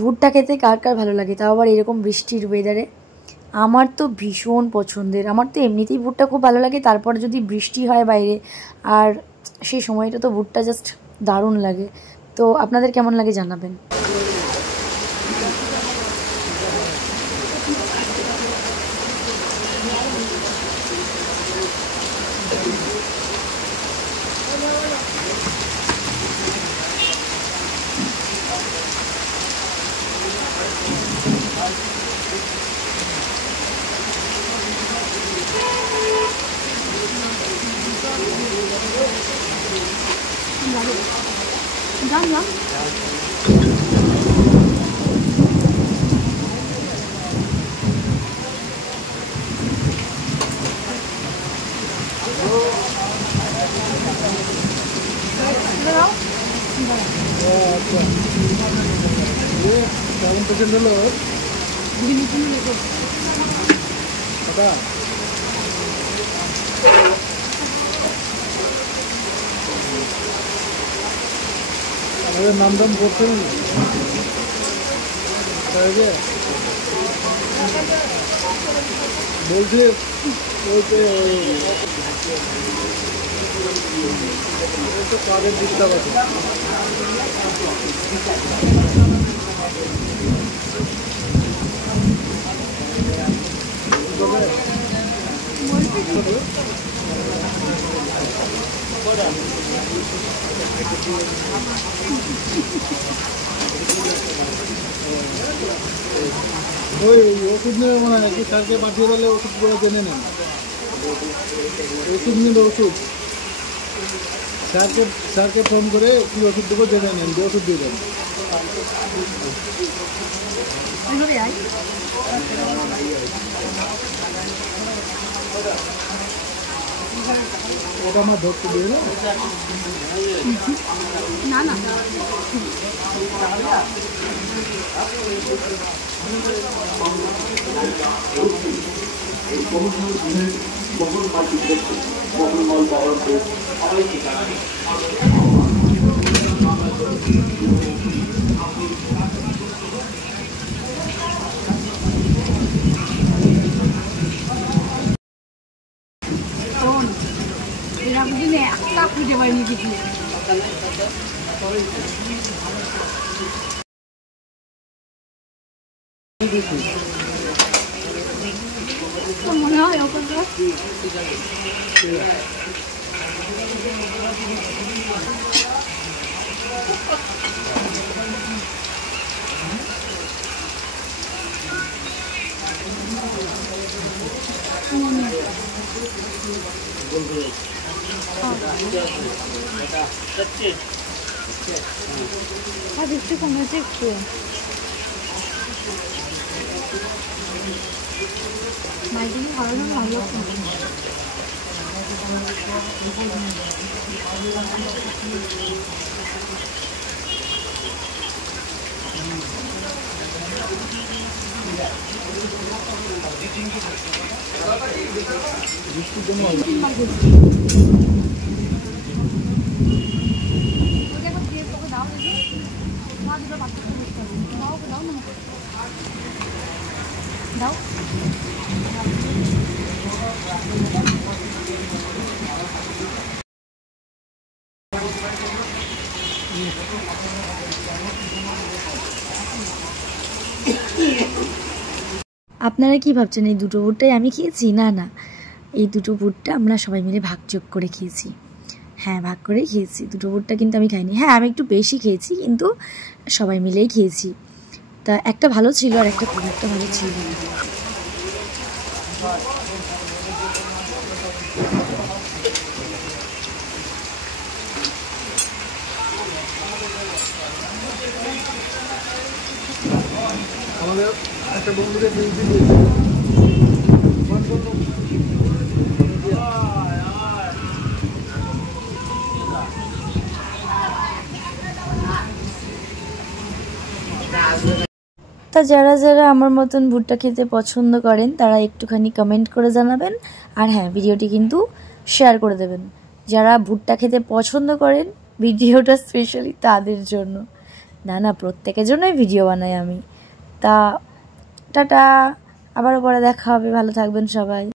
ভুট্টা খেতে কার কার ভালো লাগে, তাও আবার এরকম বৃষ্টির ওয়েদারে। আমার তো ভীষণ পছন্দের। আমার তো এমনিতেই ভুট্টা খুব ভালো লাগে, তারপর যদি বৃষ্টি হয় বাইরে আর সেই সময়টা তো ভুট্টা জাস্ট দারুণ লাগে। তো আপনাদের কেমন লাগে জানাবেন। নাম দাম করছেন বলছে কাজের ডিস্টার্ব আছে। ওই ওষুধ নেবে মনে হয়, একটু স্যারকে পাঠিয়ে দিলে ওষুধগুলো জেনে নেন। ওষুধ নেবে, ওষুধ স্যারকে ফোন করে কি ওষুধ দেবো জেনে নেন, যে ওষুধ দিয়ে দেন। ওটা আমার ধরতে দিয়ে না না একটা খুঁজে পাইনি কিছু। মনে হয় ওখানটা বৃষ্টি কমেছে একটু। মাইদিন ভালো না ভালো বৃষ্টির জন্য দাও আপনারা কি ভাবছেন এই দুটো ভুট্টাই আমি খেয়েছি? না না, এই দুটো ভুট্টা আমরা সবাই মিলে ভাগযোগ করে খেয়েছি। হ্যাঁ, ভাগ করে খেয়েছি। দুটো ভুট্টা কিন্তু আমি খাইনি। হ্যাঁ, আমি একটু বেশি খেয়েছি, কিন্তু সবাই মিলেই খেয়েছি। তা একটা ভালো ছিল আর একটা খুব একটা ভালো ছিল না। আমাদের একটা বন্ধুকে ডিউটি দিয়েছে। তা যারা যারা আমার মতন ভুট্টা খেতে পছন্দ করেন তারা একটুখানি কমেন্ট করে জানাবেন। আর হ্যাঁ, ভিডিওটি কিন্তু শেয়ার করে দেবেন। যারা ভুট্টা খেতে পছন্দ করেন ভিডিওটা স্পেশালি তাদের জন্য। না না, প্রত্যেকের জন্যই ভিডিও বানাই আমি। তা টাটা, আবারও পরে দেখা হবে, ভালো থাকবেন সবাই।